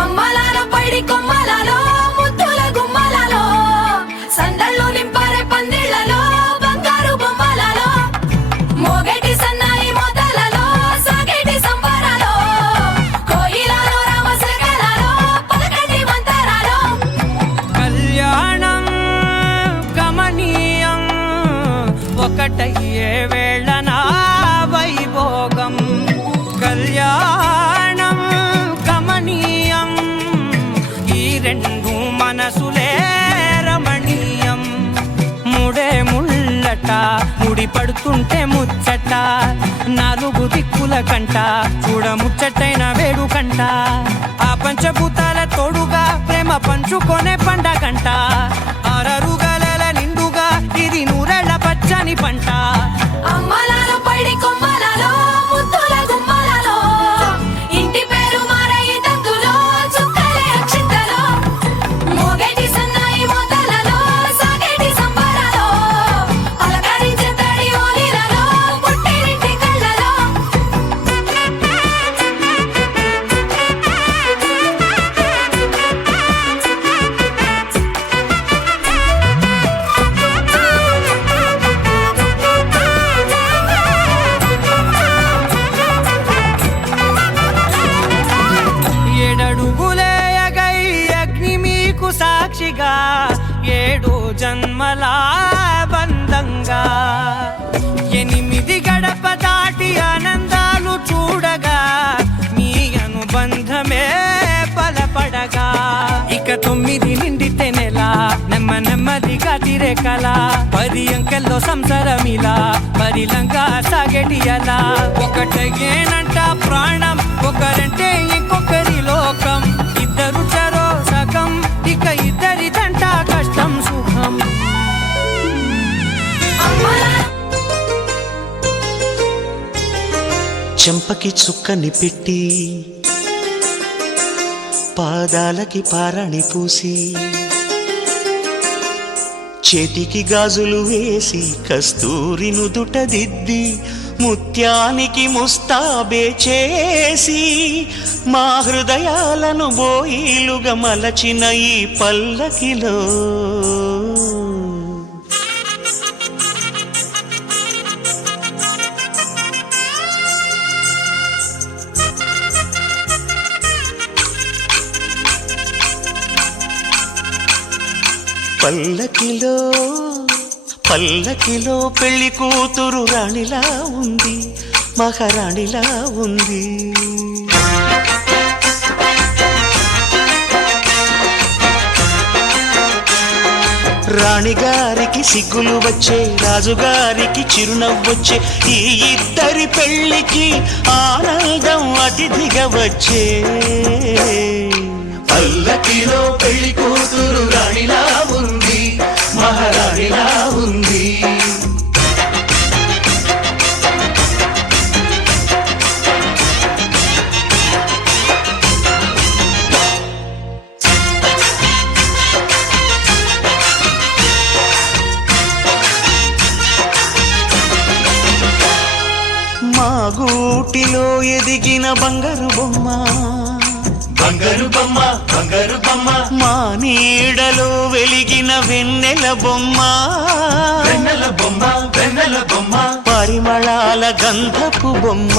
అమ్మలాల పైడి కొమ్మలలో ముద్దుల గుమ్మలలో సందళ్ళు నింపారే పందిళ్లలో బంగారు బొమ్మలలో మోగేటి సన్నాయి మొదలలో సాగేటి సంబరాలో కోయిలలో రామశకలలో పలకటి మంతరాలో కళ్యాణం గమనీయం ఒకటయ్యే వేళ నా వైభోగం కళ్యాణం గమనీయం ఈ రెండు మనసులే రమణీయం ముడే ముళ్ళట ముడి పడుతుంటే ముచ్చట నాలుగు దిక్కుల కంట చూడ ముచ్చటైన వేడుకంట ఆ పంచభూతాల తోడుగా ప్రేమ పంచుకొనే పండగంట ఆరరుగల నిండుగా ఇది నూరెళ్ళ పచ్చని పంట అమ్మలాల పైడి కొమ్మలలో ముద్దుల గుమ్మలలో ఇంటి పేరు మారయి తందులో చుక్కలే అక్షింతలో మోగేటి సన్నాయి మొదలలో సాగేటి సంబరాలో అలకరించే తడి ఓలిలలో పుట్టినింటి కళ్ళలో ఏడడుగులేయగై అగ్ని మీకు సాక్షిగా ఏడు జన్మల బంధంగా 8 గడప దాటి ఆనందాలు చూడగా మీ అనుబంధమే బలపడగా ఇక 9 నిండితే నెల నెమ్మదిగా తిరేకల 10 అంకెల్లో సంసారమిలా పరిలంగా సాగేటి అలా ఒకటేనంట ప్రాణం ఒకరంటే ఇంకొకరి లోకం ఇద్దరు చరో సగం ఇక ఇద్దరిదంట కష్టం సుఖం చెంపకి చుక్కని పెట్టి పాదాలకి పారాణి పూసి చేతికి గాజులు వేసి కస్తూరి నుదుట దిద్ది ముత్యానికి ముస్తాబే చేసి మా హృదయాలను బోయిలుగా మలచిన ఈ పల్లకిలో పల్లకిలో పల్లకిలో పెళ్లి కూతురు రాణిలా ఉంది మహారాణిలా ఉంది రాణిగారికి సిగ్గులు వచ్చే రాజుగారికి చిరునవ్వొచ్చే ఈ ఇద్దరి పెళ్లికి ఆనందం అతిథిగా వచ్చే పల్లకిలో పెళ్లి కూతురు రాణిలా ఉంది మహారాణిలా ఉంది మా గూటిలో ఎదిగిన బంగారు బొమ్మ బంగారు బొమ్మ బంగారు బొమ్మ మా నీడలో వెలిగిన వెన్నెల బొమ్మ వెన్నెల బొమ్మ వెన్నెల బొమ్మ పరిమళాల గంధపు బొమ్మ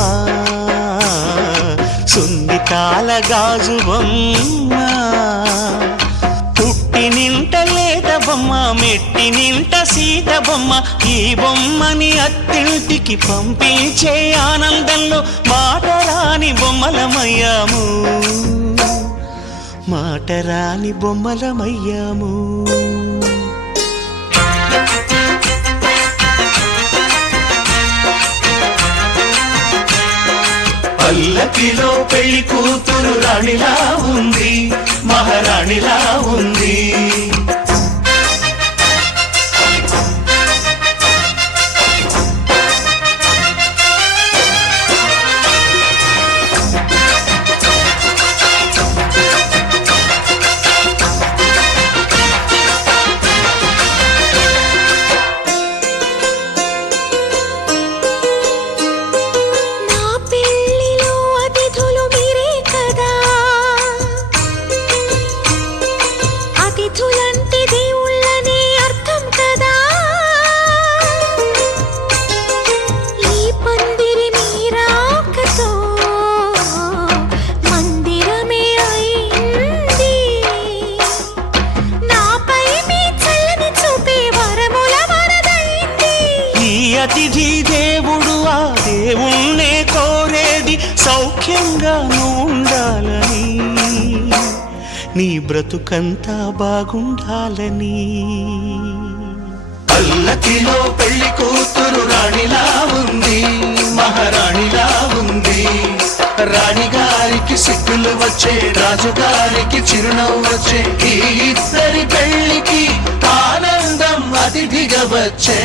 సున్నితాల గాజు బొమ్మ పుట్టి నింట లేత బొమ్మ మెట్టి నింట సీత బొమ్మ ఈ బొమ్మని అత్తింటికి పంపించే ఆనందంలో మాటరాని బొమ్మలమయ్యాము మాటరాని బొమ్మలమయ్యాము పల్లకిలో పెళ్లి కూతురు రాణిలా ఉంది మహారాణిలా ఉంది అతిథి దేవుడు ఆ దేవుణ్ణే కోరేది సౌఖ్యంగా ఉండాలని, నీ బ్రతుకంతా బాగుండాలని. పల్లకిలో పెళ్లి కూతురు రాణిలా ఉంది, మహారాణిలా ఉంది. రాణిగారికి సిగ్గులు వచ్చే, రాజుగారికి చిరునవ్వు వచ్చే, ఈ ఇద్దరి పెళ్లికి ఆనందం అతిథిగా వచ్చే.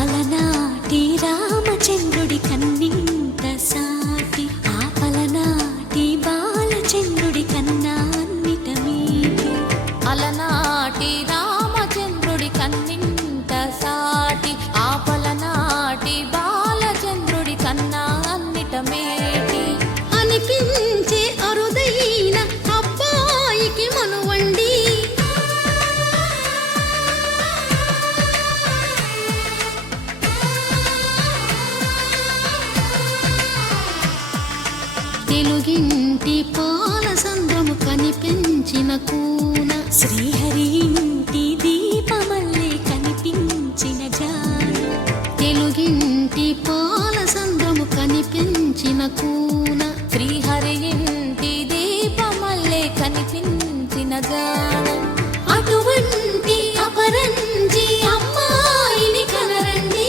అలనాటి రామచంద్రుడి కన్నింత సాటి, ఆపలనాటి బాలచంద్రుడి కన్నా అన్నిట మీది. అలనాటి రామచంద్రుడి కన్నింత సాటి, ఆపలనాటి బాలచంద్రుడి కన్నా అన్నిట మేటి అనిపించే అరుదైన అబ్బాయికి మనువండి. తెలుగింటి పాల సంద్రము కనిపించిన కూన, శ్రీహరి ఇంటి దీపమల్లే కనిపించిన జాడ. తెలుగింటి పాల సంద్రము కనిపించిన కూన, శ్రీహరి ఇంటి దీపమల్లే కనిపించిన జాడ. అటువంటి అపరంజి అమ్మాయిని కనరండి.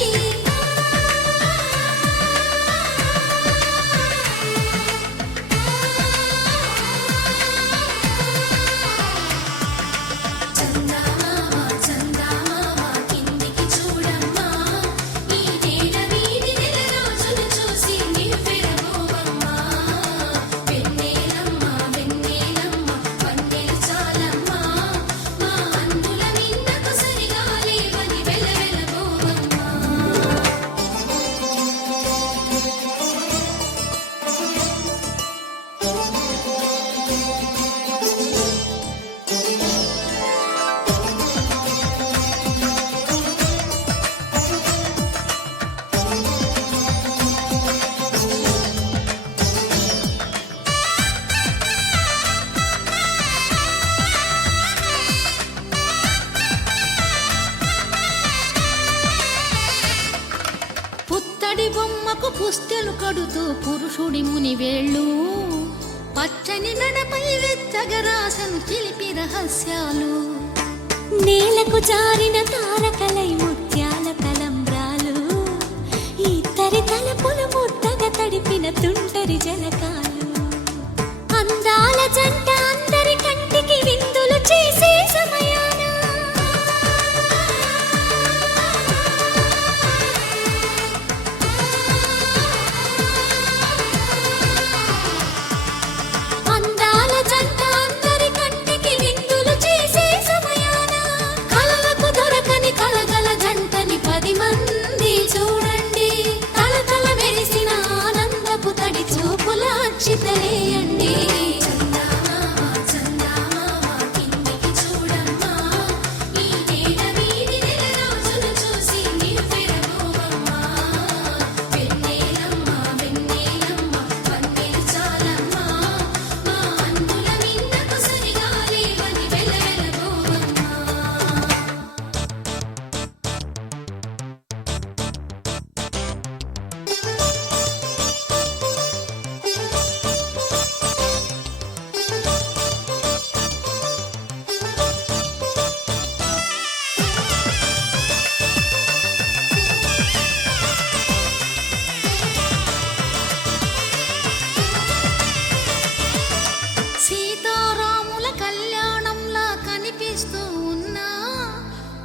పుత్తడి బొమ్మకు పుస్తెలు కడుతూ పురుషుడి ముని వేళ్ళు, పచ్చని మెడపై వెచ్చగరాసను చిలిపి రహస్యాలు. నేలకు జారిన తారకలై ముత్యాల తలంబ్రాలు, ఇద్దరి తలపులు ముద్దగా తడిపిన తుంటరి జలకాలు. అందాల జంట అందరి కంటికి విందులు చేసే సమయాన చితలేయండి.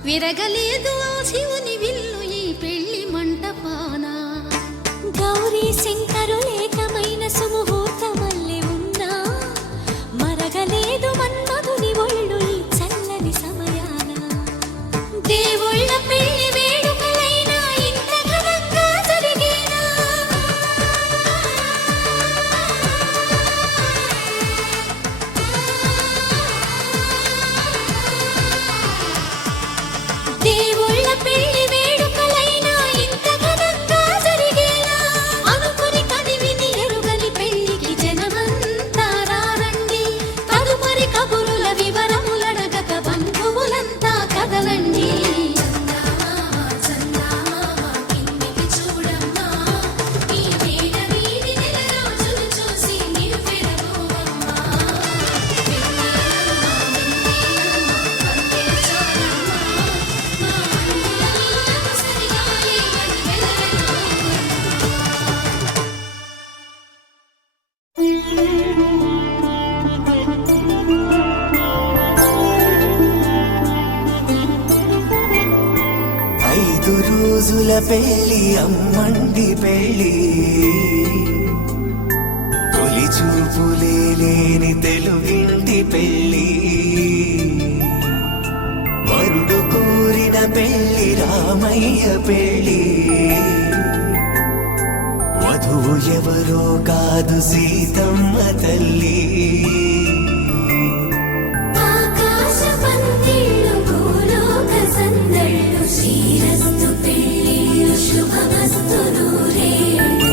విరగలేదు శివుని విల్లు. రోజుల పెళ్లి అమ్మండి పెళ్లి తొలి చూపులే లేని తెలుగింటి పెళ్లి వరుడు కోరిన పెళ్లి రామయ్య పెళ్లి వధువు ఎవరో కాదు సీతమ్మ తల్లి ఆకాశ పందిళ్ళు భూలోక సందళ్ళు శ్రీరస్తు పెళ్ళిళ్ళు శుభమస్తు నూరేళ్ళు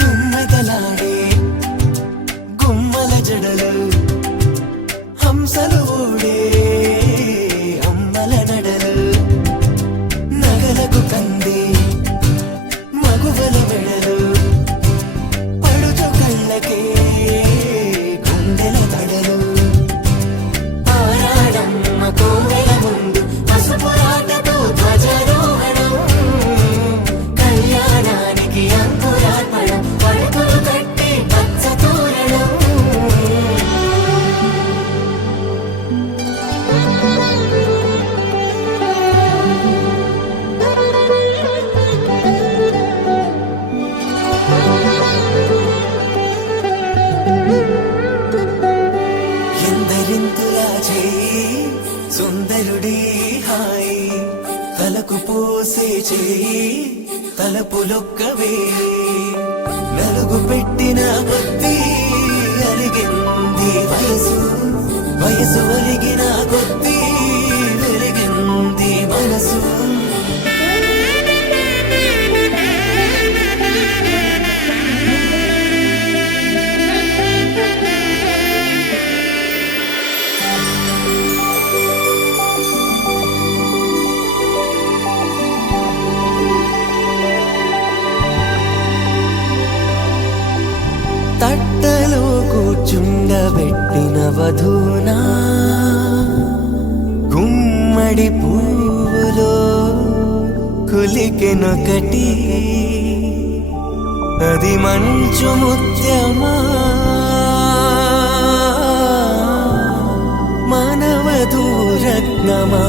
తుమ్మెదలాడే గుమ్మల జడలు హంసలు ఊడే అమ్మల నడలు నగలకు కంది మగువల మెడలు పడుచు కళ్ళకే గుండెల తడలు ఆరాడమ్మ కోవెల ముందు పసుపు రాటతో ధ్వజారోహణం కళ్యాణానికి అంకురార్పణం పడకలు కట్టి పచ్చ తోరణం ఎందరింతులా చేయి సుందరుడి హాయి తలకు పోసే చేయి తలపులొక్కవే నలుగు పెట్టిన కొద్దీ అలిగింది వయసు వయసు ఒలిగిన కొద్దీ వెలిగింది మనసు తట్టలో కూర్చుండబెట్టిన వధూనా గుమ్మడి పువ్వులో కులికెనొకటి అది మంచు ముత్యమా మానవధూ రత్నమా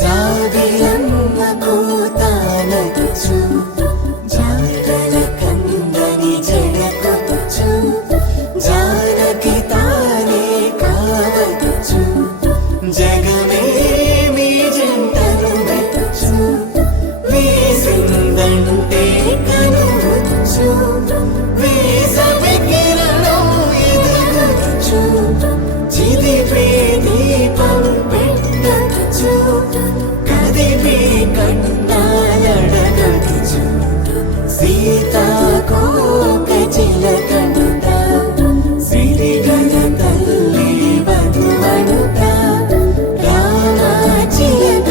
జాబిలమ్మ కూతానగుచు జాడల కందని జడకొచ్చు జానకి తానే కావదుచు జగమే మీ జంటను వెతుచు వీసిందంటే కనువచ్చు వీసవి కిరణం ఎదుగుచు చిదిపే దీపం పెట్టచ్చు కదిపే కన్నాలడగచ్చు సీతాకోక చిలకనుట సిరిగల తల్లి వధువనుట రామా చిలక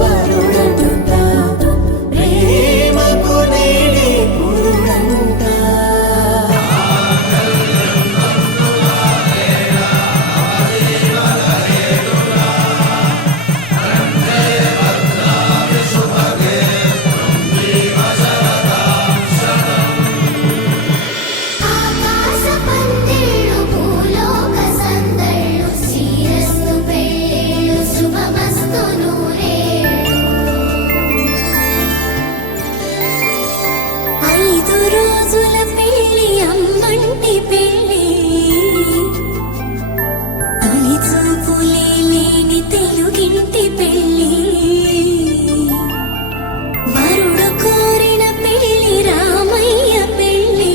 వరుడనుట ప్రేమకు నేడే పురుడంట ఆకాశ పందిళ్ళు భూలోక సందళ్ళు శ్రీరస్తు పెళ్ళిళ్ళు శుభమస్తు నూరేళ్ళు 5 రోజుల పెళ్ళి అమ్మంటి పెళ్ళి తొలి చూపులే లేని తెలుగింటి పెళ్ళి వరుడు కోరిన పెళ్ళి రామయ్య పెళ్ళి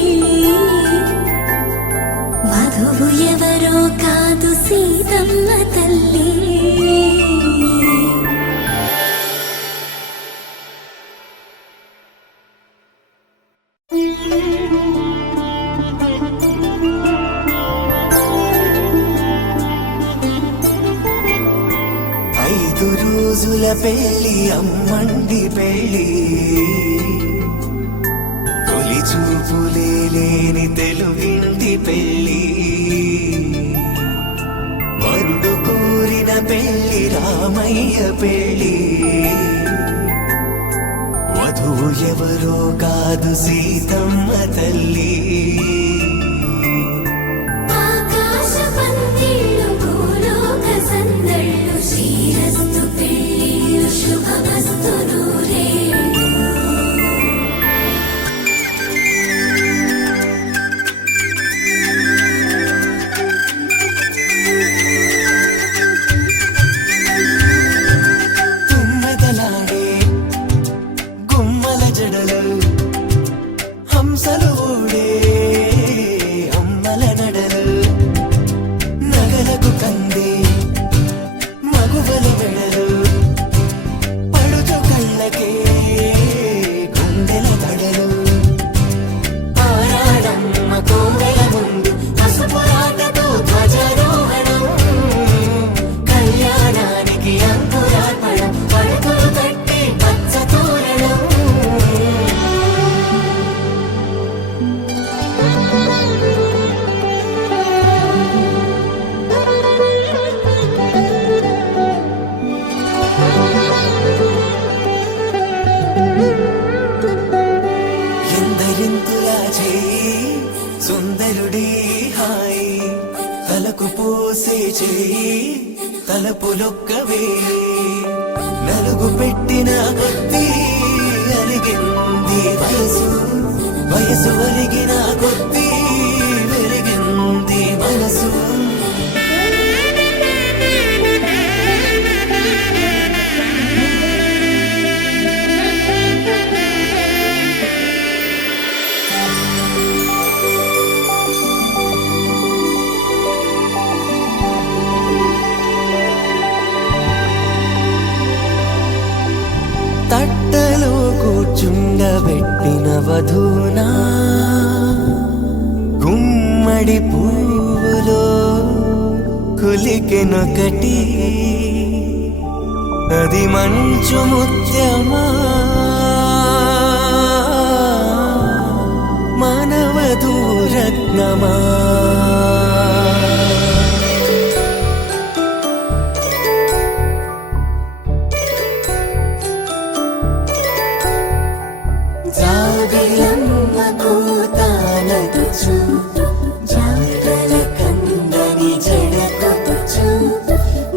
వధువు ఎవరో కాదు సీతమ్మ తల్లి 5 రోజుల పెళ్లి అమ్మండి పెళ్లి తొలి చూపులే లేని తెలుగింటి పెళ్లి రామయ్య పెళ్ళి వధువు ఎవరో కాదు సీతమ్మ తల్లి ఆకాశ పందిళ్ళు భూలోక సందళ్ళు శ్రీరస్తు పెళ్ళిళ్ళు శుభమస్తు నూరేళ్ళు తుమ్మెదలాడే గుమ్మల జడలు హంసలు ఊడే అమ్మల నడలు నగలకు కంది మగువల వెడలు పడుచు కళ్ళకే గుండెల తడలు ఆరాడమ్మ కోవెల ముందు పసుపురాటతో ధ్వజారోహణం కళ్యాణానికి అంకురార్పణం పడుకులు కట్టి పచ్చ తోరణం ఎందరింతులా చేయి సుందరుడి హాయి తలకు పోసే చేయి తలపులొక్కవే నలుగు పెట్టిన కొద్దీ అలిగింది వయసు వయసు ఒలిగిన కొద్దీ వెలిగింది మనసు తట్టలో కూర్చుండబెట్టిన వధూనా గుమ్మడి పువ్వులో కులికెనొకటి అది మంచు ముత్యమా మానవధూరత్నమా జాబిలమ్మ కూతానదుచు జాగల కందని జడకొచ్చు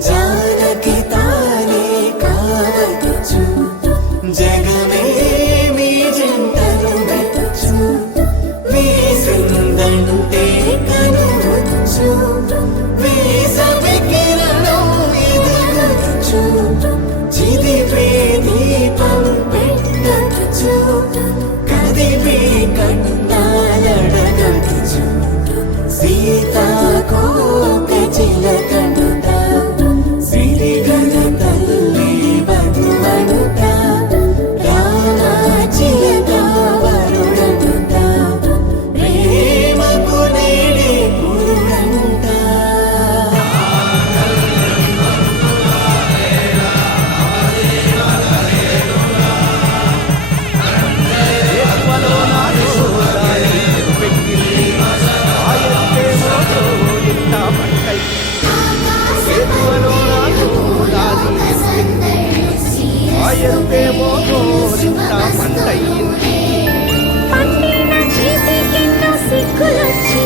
జానకి తానే కావదుచు జగమే మీ జంటను వెతుచు వీసిందంటే కనువచ్చు వీసవి కిరణం ఎదుగుచు చిదిపే దీపం పెట్టవచ్చు కదిపే కన్నాలడగచ్చు సీతాకోక చిలకనుట సిరిగల తల్లి వధువనుట రామాచిలక వరుడనుట ప్రేమకు నేడే పురుడంట పండిన చేతికెన్నో సిగ్గులొచ్చి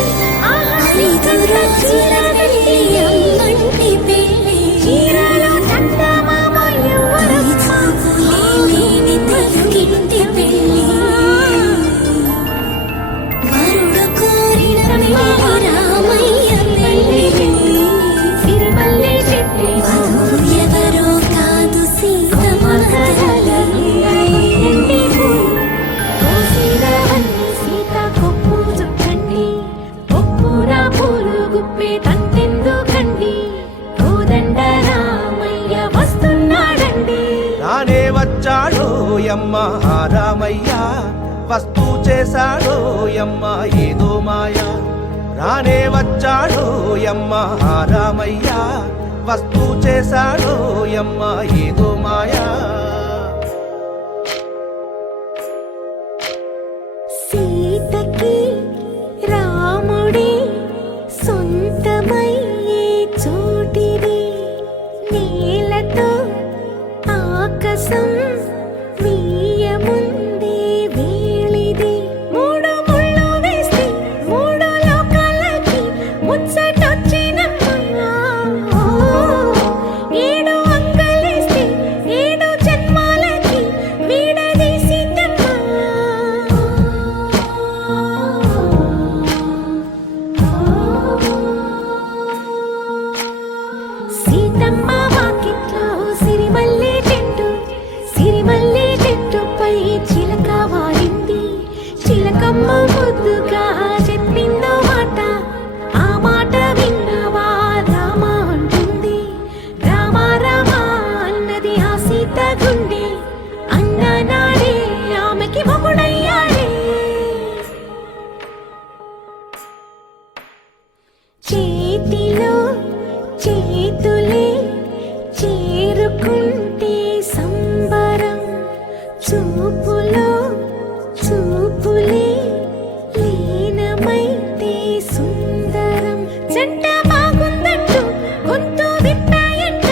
వెళ్ళి అమ్మంటి పెళ్ళి చీరలో చందమామ లేని తెలుగింటి పెళ్ళి వరుడు కోరిన పెళ్ళి రామయ్య పెళ్ళి సిరిమల్లె చెట్టు వధువు ఎవరో కాదు సీతమ్మ తల్లి సీత కొప్పు చుట్టండి ఒప్పున పూలు గుప్పే తంతెందుకండి కోదండ రామయ్య వస్తున్నాడండి రానే వచ్చాడో యమ్మ రామయ్య వస్తూ చేశాడో యమ్మ ఏదో మాయ రానే వచ్చాడో యమ్మ రామయ్య వస్తూ చేశాడో యమ్మ ఏదో మాయా సీతకి రాముడే సొంతమయ్యే చోటిది నేలతో ముద్దుగా చెప్పిందో మాట, ఆ మాట విన్నవా రామ అంటుంది. రామ రామ అన్నది ఆ సీత గుండె, అన్న నాడే ఆమెకి మొగుడయ్యాడే. చేతిలో చేతులే చేరుకుంటే సంబరం, చూపులో చూపులే లీనమైతే సుందరం. జంట బాగుందంటూ గొంతు విప్పాయంట,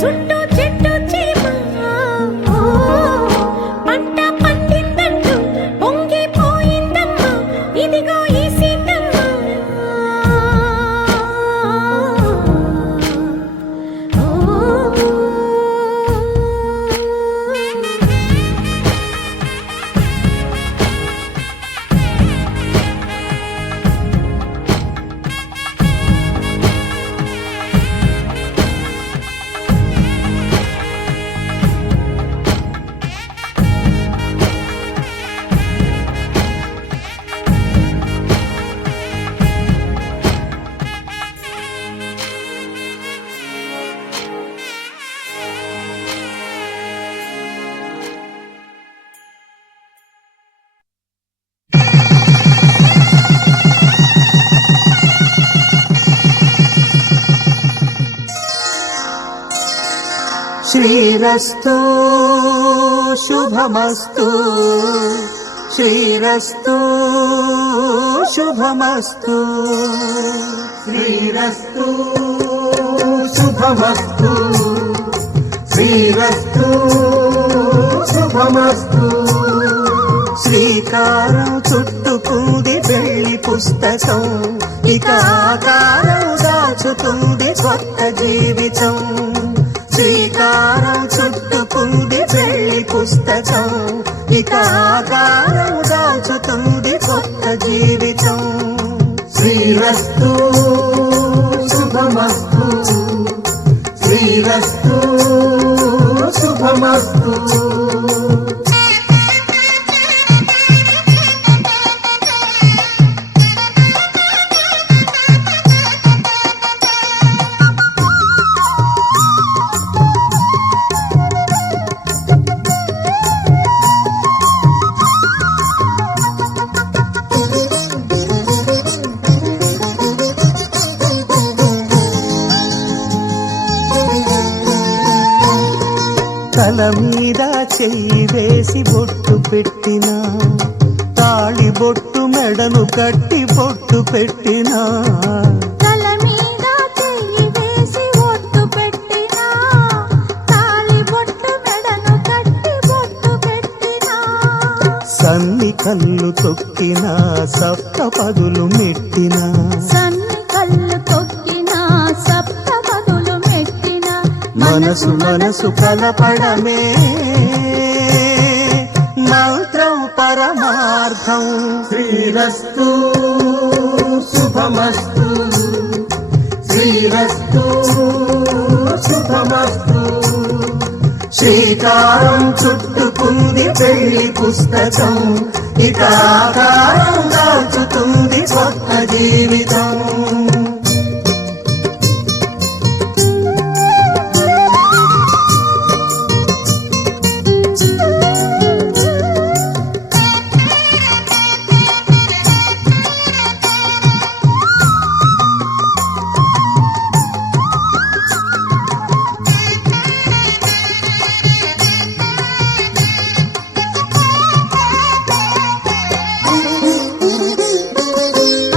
చుట్టూ చెట్టు చీమ. ఓ, పంట పండిందంటూ పొంగిపోయిందమ్మా, ఇదిగో ఈ సీతమ్మ. శ్రీరస్తు శుభమస్తు, శ్రీరస్తు శుభమస్తు, శ్రీరస్తు శుభమస్తు, శ్రీరస్తు శుభమస్తు. శ్రీకారం చుట్టుకుంది పెళ్లి పుస్తకం, ఇక ఆకారం దాచుతుంది కొత్త జీవితం. శ్రీకారం చుట్టుకుంది పెళ్లి పుస్తకం, ఇక ఆకారం దాచుతుంది కొత్త జీవితం. శ్రీరస్తు శుభమస్తు, శ్రీరస్తు శుభమస్తు. తల మీద చెయ్యి వేసి బొట్టు పెట్టినా, తాళి బొట్టు మెడను కట్టి బొట్టు పెట్టినా, తల మీద చెయ్యి వేసి బొట్టు పెట్టినా, తాళి బొట్టు మెడను కట్టి బొట్టు పెట్టినా, సన్ని కళ్ళు తొక్కినా సప్త పదులు మెట్టినా, సన్ని కళ్ళు తొక్కినా సప్త పదులు మెట్టినా, మనసు మనసు కలపడమే మంత్రం పరమార్థం. శ్రీరస్తు శుభమస్తు, శ్రీరస్తు శుభమస్తు. శ్రీకారం చుట్టుకుంది పెళ్లి పుస్తకం, ఇక ఆకారం దాచుతుంది కొత్త జీవితం.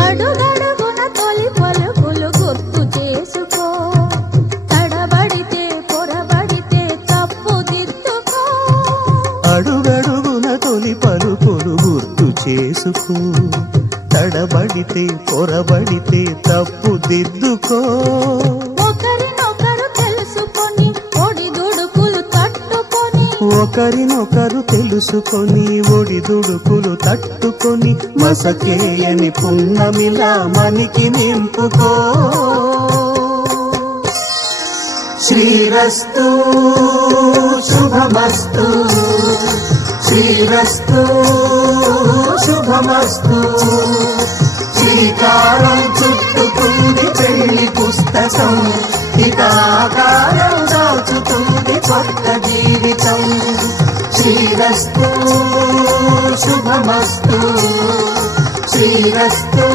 అడుగడుగున తొలి పలుకులు గుర్తు చేసుకో, తడబడితే పొరబడితే తప్పు దిద్దుకో. అడుగడుగున తొలి పలుకులు గుర్తు చేసుకో, తడబడితే పొరబడితే తప్పు దిద్దుకో. ఒకరినొకరు తెలుసుకొని ఒడిదుడుకులు తట్టుకొని, ఒకరినొకరు తెలుసుకొని ఒడిదుడుకులు తట్టుకొని, మసకేయని పున్నమిలా మనికి నింపుకో. శ్రీరస్తు శుభమస్తు, శ్రీరస్తు శుభమస్తు శ్రీకారం చుట్టుకుంది పెళ్లి పుస్తకం ఇక ఆకారం దాచుతుంది కొత్త జీవితం శ్రీరస్తు శుభమస్తు శ్రీరస్తు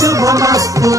శుభమస్తు